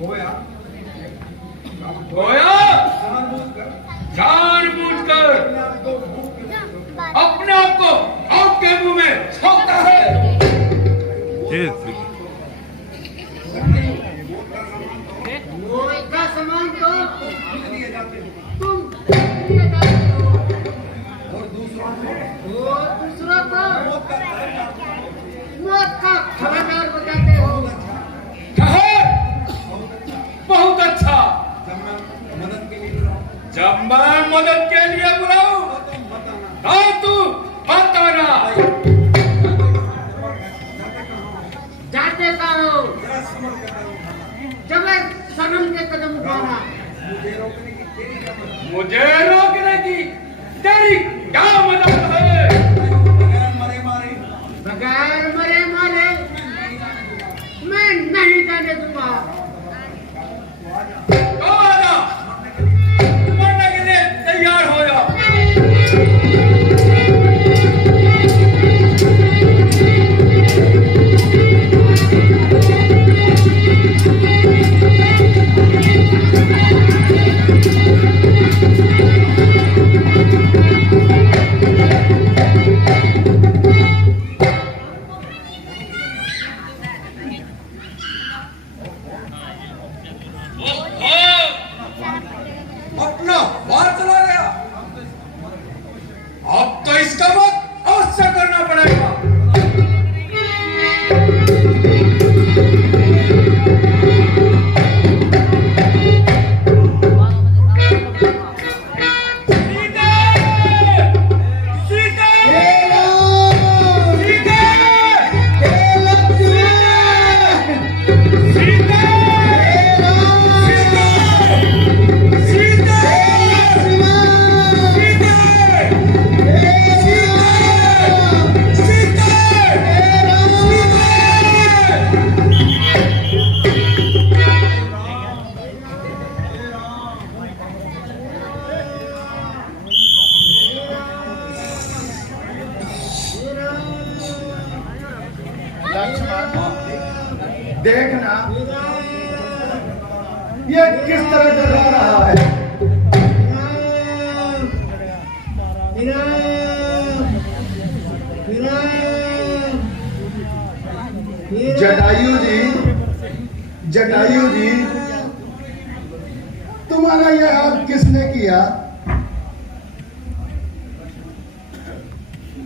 खोया खोया जानबूझकर अपने आप को आउट के मुंह में छोड़ता है। मौत का सामान तो दिए जाते हैं तुम लिए जाते हो और दूसरों और दूसरों को को मौत का खबरदार बताते हो। कहे बहुत अच्छा। जब मैं मदद के लिए जब मैं मदद के लिए बुलाऊं तो तुम बताना तो तू बताना जाते का हो जरा समझ कर करो। जब सनम के कदम उठाना मुझे रोकने की तेरी क्या मदद? मुझे रोकने की तेरी क्या मदद है। बगैर मरे मारे बगैर मरे मारे मैं नहीं जाने दूंगा। तो आजा, मरने के लिए तैयार हो जा। अपना बाहर चला गया। अब तो इसका मत अवश्य करना पड़ेगा। सीते! सीते! सीते! सीते! देखना ये किस तरह डरा रहा है। जटायु जी तुम्हारा यह हाथ किसने किया?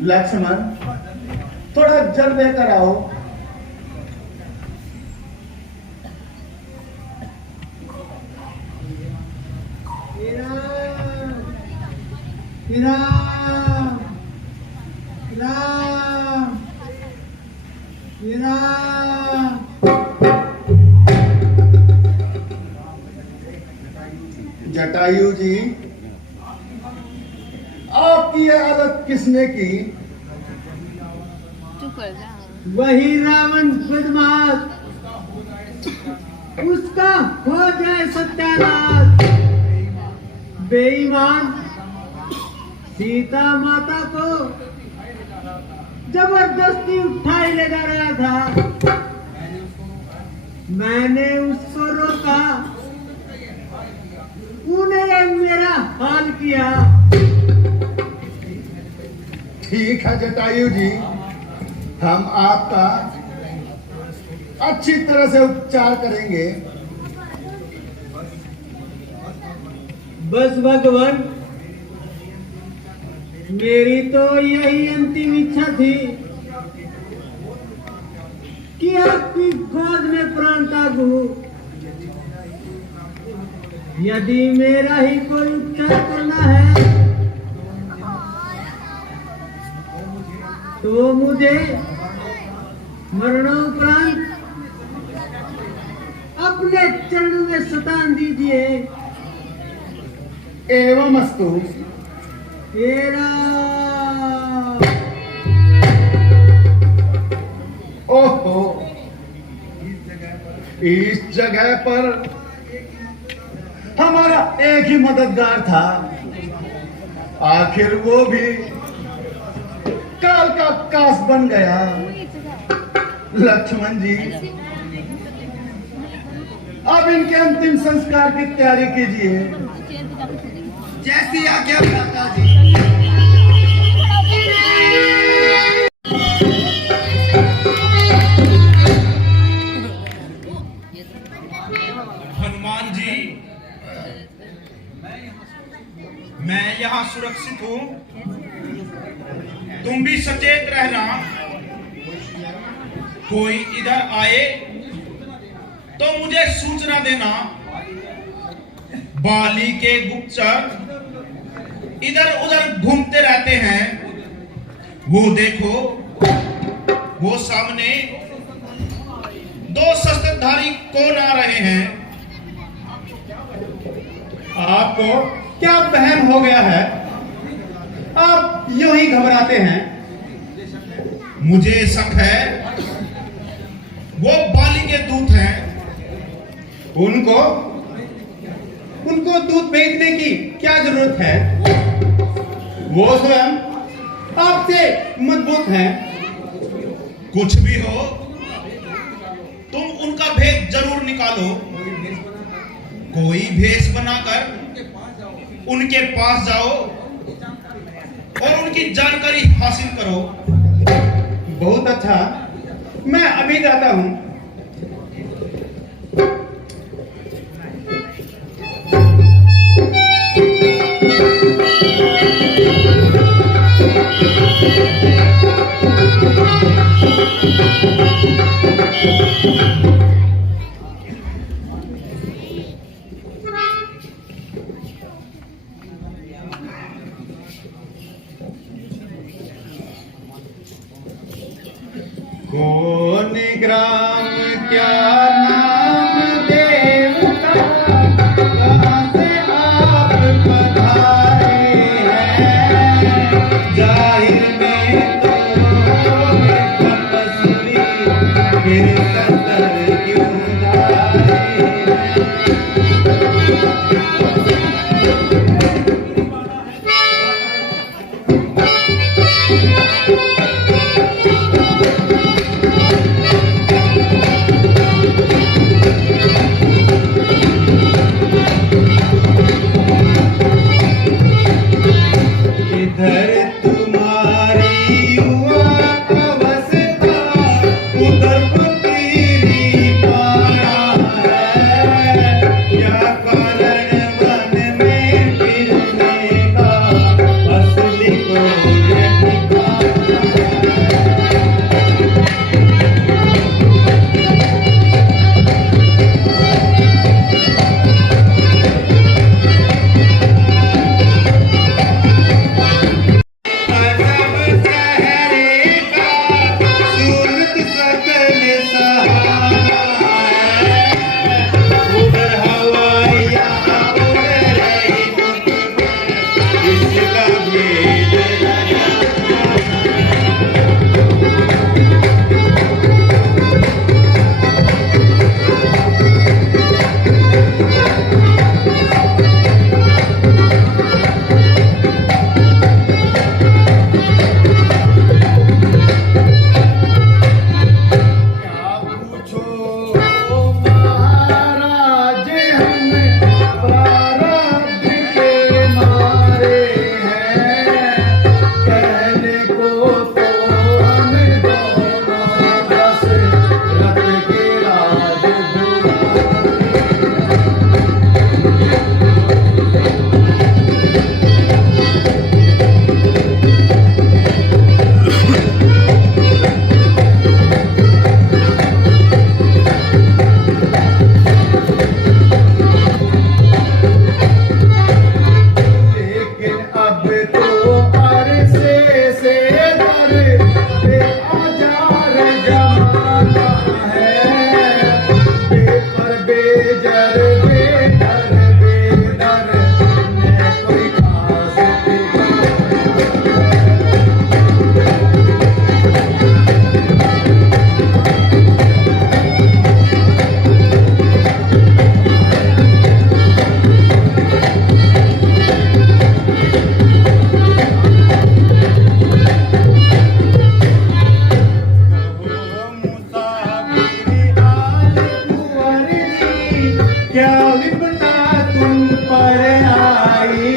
लक्ष्मण थोड़ा जल लेकर आओ। जटायु जी आपकी यह हालत किसने की? वही रावण बदमाश, उसका हो जाए सत्यानाश। बेईमान सीता माता को जबरदस्ती उठाई ले जा रहा था। मैंने उसको रोका, उन्हें मेरा हाल किया। ठीक है जटायु जी, हम आपका अच्छी तरह से उपचार करेंगे। बस भगवान, मेरी तो यही अंतिम इच्छा थी कि आपकी गोद में प्राण त्याग हो। यदि मेरा ही कोई उपचार करना है तो मुझे मरणोपरांत अपने चरणों में शतान दीजिए। एवं अस्तु। तेरा ओहो, इस जगह पर हमारा एक ही मददगार था, आखिर वो भी काल का कास बन गया। लक्ष्मण जी अब इनके अंतिम संस्कार की तैयारी कीजिए। जैसी आज्ञा माता जी। हनुमान जी, मैं यहाँ सुरक्षित हूँ, तुम भी सचेत रहना। कोई इधर आए तो मुझे सूचना देना। बाली के गुप्तचर इधर उधर घूमते रहते हैं। वो देखो, वो सामने दो शस्त्रधारी कौन आ रहे हैं? आपको क्या वहम हो गया है? आप यूं ही घबराते हैं। मुझे शक है वो बाली के दूत हैं। उनको दूध भेजने की क्या जरूरत है? वो स्वयं आपसे मजबूत हैं। कुछ भी हो, तुम उनका भेद जरूर निकालो। कोई भेष बनाकर उनके पास जाओ और उनकी जानकारी हासिल करो। बहुत अच्छा, मैं अभी जाता हूं। कौन ग्राम क्या नाम देवता, कहाँ से आप पधारे हैं? जाहिर में तो तपस्वी, फिर सतर क्यों धारे? इधर तुम्हारी युवा अवस्था, उधर तेरी पारा है। क्या कारण वन में फिरने का, असली को ये ठिकाना क्या विपदा तुम पर आई,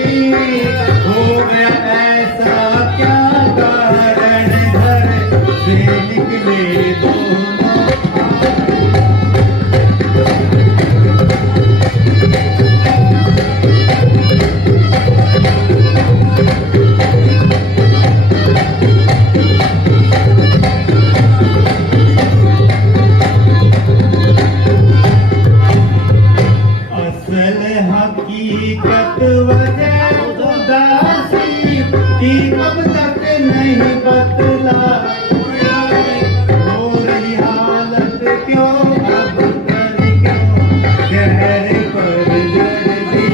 हो गया ऐसा क्या कारण, घर से निकले दोनों। असल हकीकत वजह उदासी की अब तक नहीं बतला, हो रही हालत क्यों अब कर क्यों चेहरे पर जर्दी।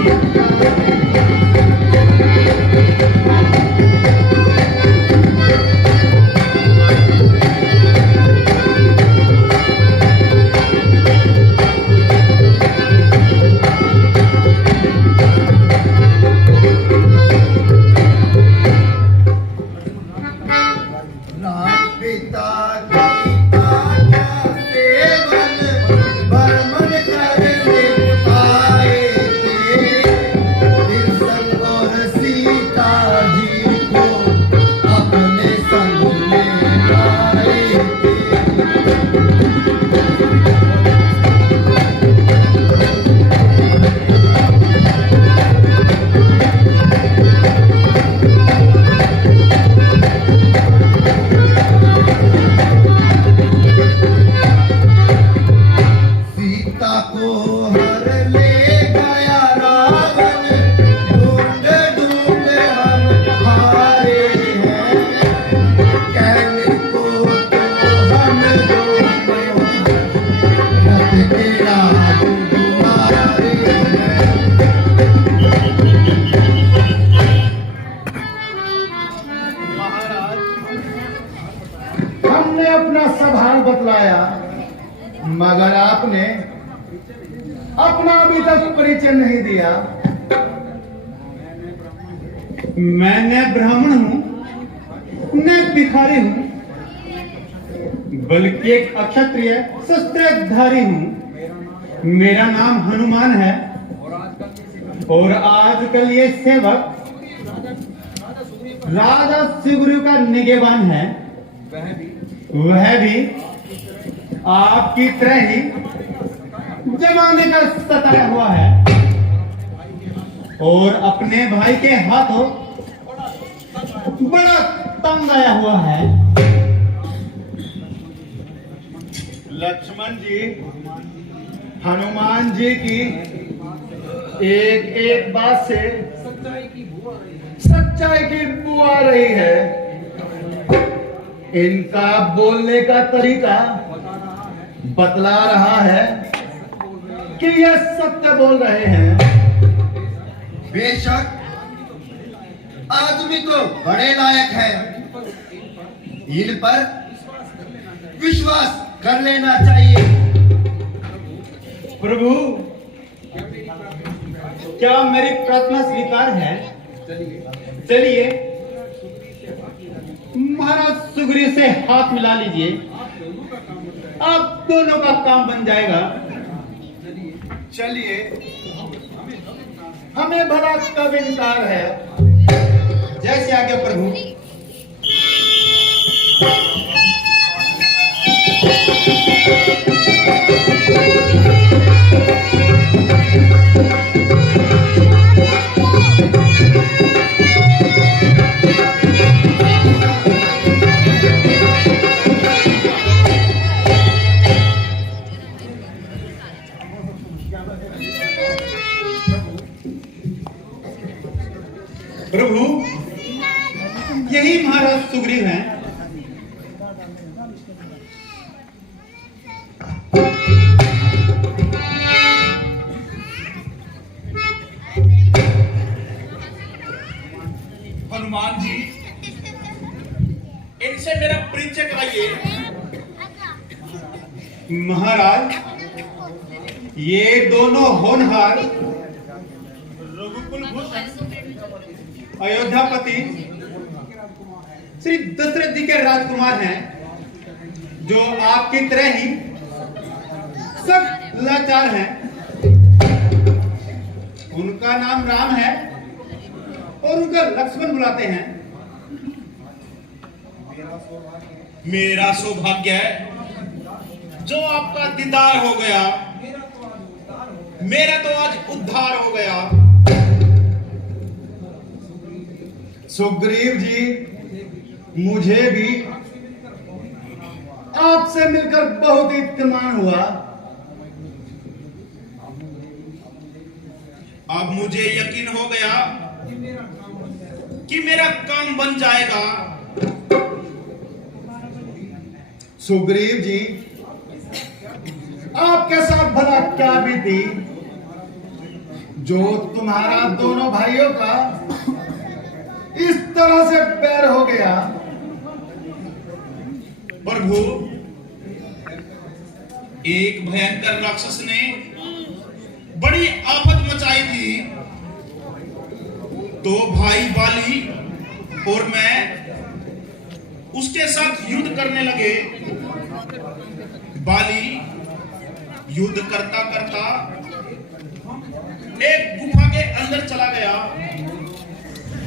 पिता की आज्ञा सेवन बर्मन करने आए थे, तिरसंग और सीता जी को अपने संग में लाए थे। सीता को हर ले गया रावण, ढूंढ ढूंढ हम हारे हैं, कहने को तो हम दोनों रथ के राजकुमारे हैं। हमने अपना स्वभाव बतलाया, मगर आपने अपना अभी तक परिचय नहीं दिया। मैंने ब्राह्मण हूं, मैं भिखारी हूं, बल्कि एक अक्षत्रिय शस्त्रधारी हूं। मेरा नाम हनुमान है और आजकल ये सेवक राजा सुग्रीव का निगहबान है, वह भी आपकी तरह ही जमाने का सताया हुआ है और अपने भाई के हाथों बड़ा तंग आया हुआ है। लक्ष्मण जी हनुमान जी की एक एक बात से सच्चाई की बू आ रही है। इनका बोलने का तरीका बतला रहा है कि ये सत्य बोल रहे हैं। बेशक आदमी तो बड़े लायक है, इन पर विश्वास कर लेना चाहिए। प्रभु, क्या मेरी प्रार्थना स्वीकार है? चलिए महाराज सुग्रीव से हाथ मिला लीजिए, आप दोनों का काम बन जाएगा। चलिए, हमें भला कब इनकार है। जैसे आज्ञा प्रभु। प्रभु, यही महाराज सुग्रीव हैं। हनुमान जी, इनसे मेरा परिचय कराइए। महाराज, ये दोनों होनहार रघुकुल अयोध्यापति श्री दशरथ जी के राजकुमार हैं, जो आपकी तरह ही सब लाचार हैं। उनका नाम राम है और उनका लक्ष्मण बुलाते हैं। मेरा सौभाग्य है जो आपका दीदार हो गया, मेरा तो आज उद्धार हो गया। सुग्रीव जी, मुझे भी आपसे मिलकर बहुत इत्मीनान हुआ। अब मुझे यकीन हो गया कि मेरा काम बन जाएगा। सुग्रीव जी, आपके साथ भला क्या बीती जो तुम्हारा दोनों भाइयों का इस तरह से बैर हो गया? प्रभु, एक भयंकर राक्षस ने बड़ी आफत मचाई थी, तो भाई बाली और मैं उसके साथ युद्ध करने लगे। बाली युद्ध करता करता एक गुफा के अंदर चला गया।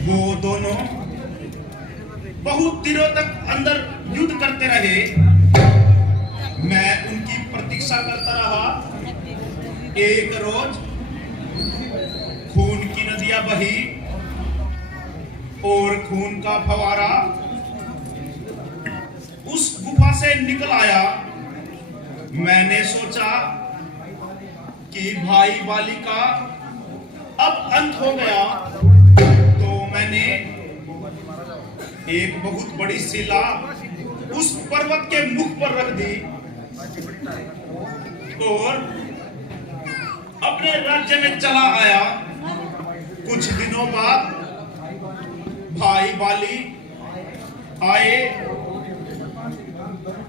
वो दोनों बहुत दिनों तक अंदर युद्ध करते रहे। मैं उनकी प्रतीक्षा करता रहा। एक रोज खून की नदियां बही और खून का फवारा उस गुफा से निकल आया। मैंने सोचा कि भाई बाली का अब अंत हो गया, तो मैंने एक बहुत बड़ी शिला उस पर्वत के मुख पर रख दी और अपने राज्य में चला आया। कुछ दिनों बाद भाई बाली आए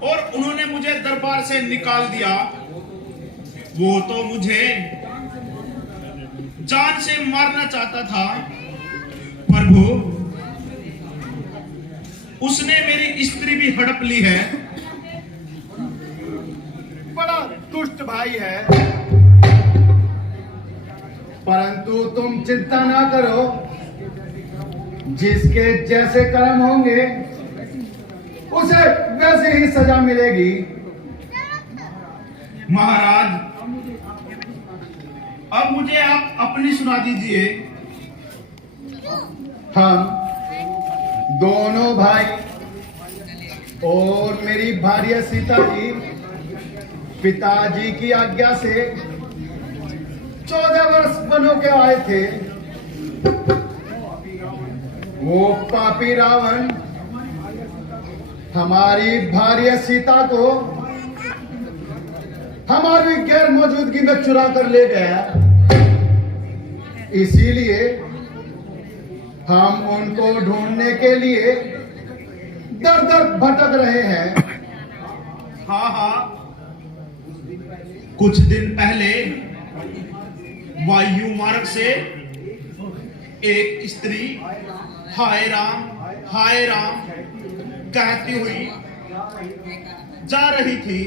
और उन्होंने मुझे दरबार से निकाल दिया। वो तो मुझे जान से मारना चाहता था। प्रभु, उसने मेरी स्त्री भी हड़प ली है। बड़ा दुष्ट भाई है, परंतु तुम चिंता ना करो। जिसके जैसे कर्म होंगे उसे वैसे ही सजा मिलेगी। महाराज, अब मुझे आप अपनी सुना दीजिए। हम दोनों भाई और मेरी भार्या सीता जी पिताजी की आज्ञा से 14 वर्ष बनो के आए थे। वो पापी रावण हमारी भार्या सीता को हमारी गैर मौजूदगी में चुरा कर ले गया। इसीलिए हम उनको ढूंढने के लिए दर दर भटक रहे हैं। हाँ हाँ, कुछ दिन पहले वायु मार्ग से एक स्त्री हाय राम कहती हुई जा रही थी।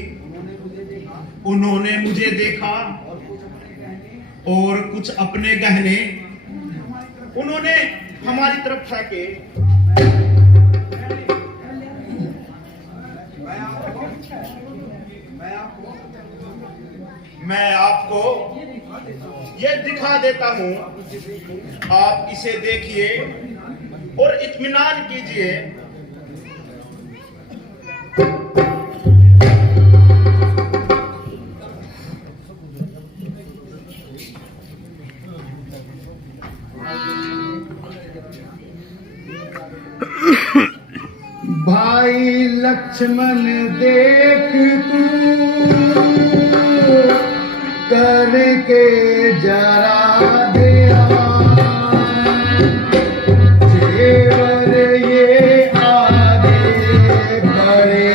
उन्होंने मुझे देखा और कुछ अपने गहने उन्होंने हमारी तरफ फेंके। मैं आपको ये दिखा देता हूं, आप इसे देखिए और इत्मीनान कीजिए। भाई लक्ष्मण देख तू करके जरा दिया जेवर ये आगे बढ़े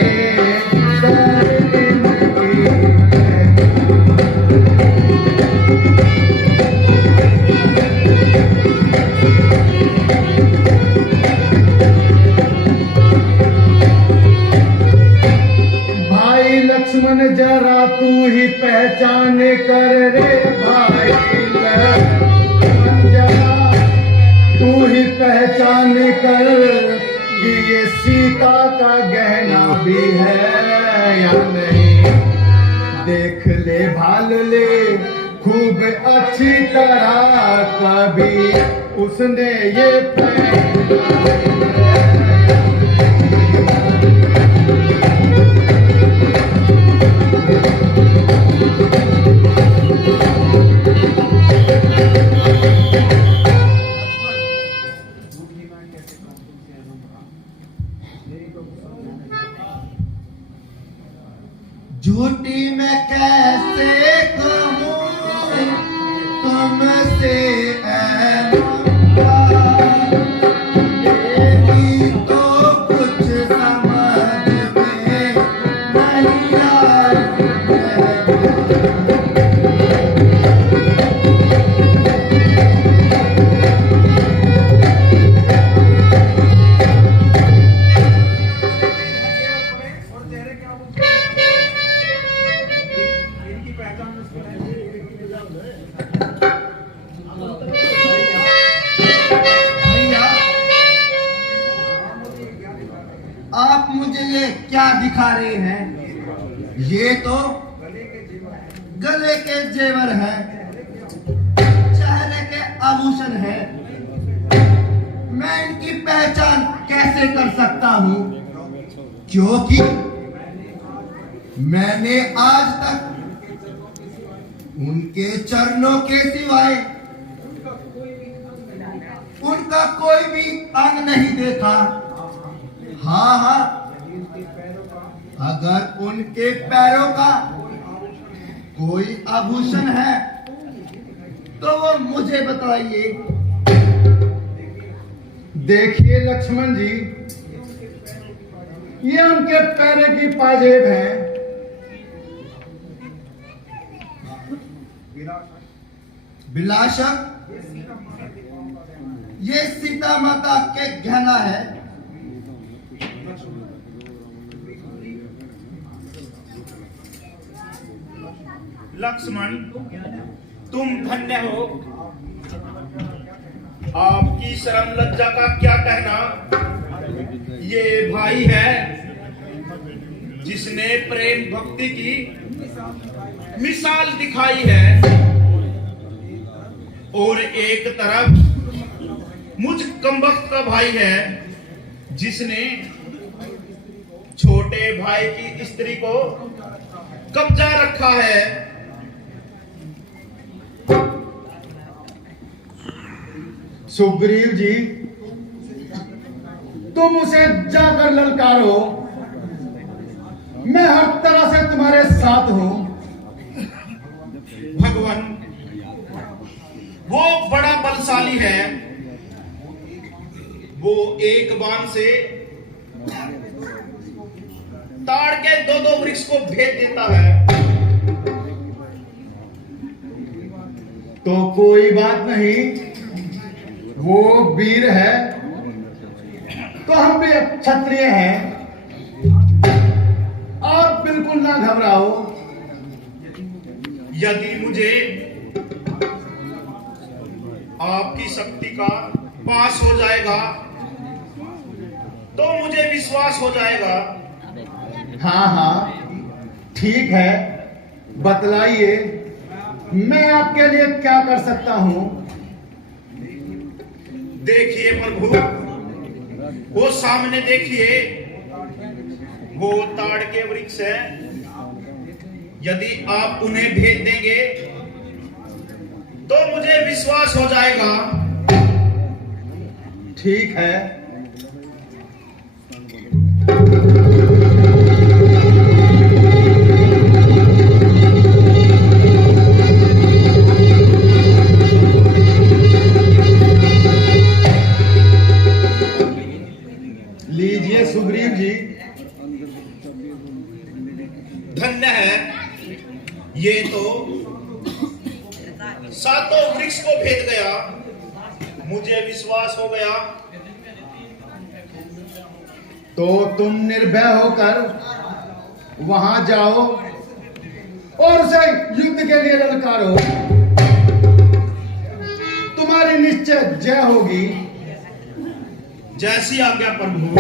लक्ष्मण जरा तू ही पहचान कर रे भाई। कर कि ये सीता का गहना भी है या नहीं। देख ले भाल ले खूब अच्छी तरह, कभी उसने ये झूठी मैं कैसे कहूँ तुमसे ऐ मौला, मेरी तो कुछ समझ में नहीं आई आप मुझे ये क्या दिखा रहे हैं? ये तो गले के जेवर हैं, चेहरे के आभूषण हैं। मैं इनकी पहचान कैसे कर सकता हूँ? क्योंकि मैंने आज तक उनके चरणों के सिवाय उनका कोई भी अंग नहीं देखा। हाँ हाँ, अगर उनके पैरों का कोई आभूषण है तो वो मुझे बताइए। देखिए लक्ष्मण जी, ये उनके पैरों की पाजेब है। बिलाशक ये सीता माता के गहना है। लक्ष्मण, तुम धन्य हो। आपकी शर्म लज्जा का क्या कहना। ये भाई है जिसने प्रेम भक्ति की मिसाल दिखाई है, और एक तरफ मुझ कमबख्त का भाई है जिसने छोटे भाई की स्त्री को कब्जा रखा है। सुग्रीव जी, तुम उसे जाकर ललकारो, मैं हर तरह से तुम्हारे साथ हूं। भगवान, वो बड़ा बलशाली है। वो एक बाण से ताड़ के दो वृक्ष को भेद देता है। तो कोई बात नहीं, वो वीर है तो हम भी क्षत्रिय हैं। आप बिल्कुल ना घबराओ। यदि मुझे आपकी शक्ति का पास हो जाएगा तो मुझे विश्वास हो जाएगा। हाँ हाँ, ठीक है, बतलाइए मैं आपके लिए क्या कर सकता हूं। देखिए प्रभु, वो सामने देखिए, वो ताड़ के वृक्ष है। यदि आप उन्हें भेज देंगे तो मुझे विश्वास हो जाएगा। ठीक है। लीजिए सुग्रीव जी। धन्य है, ये तो सातों वृक्ष को भेद गया। मुझे विश्वास हो गया। तो तुम निर्भय होकर वहां जाओ और उसे युद्ध के लिए ललकारो। तुम्हारी निश्चय जय होगी। जैसी आज्ञा प्रभु।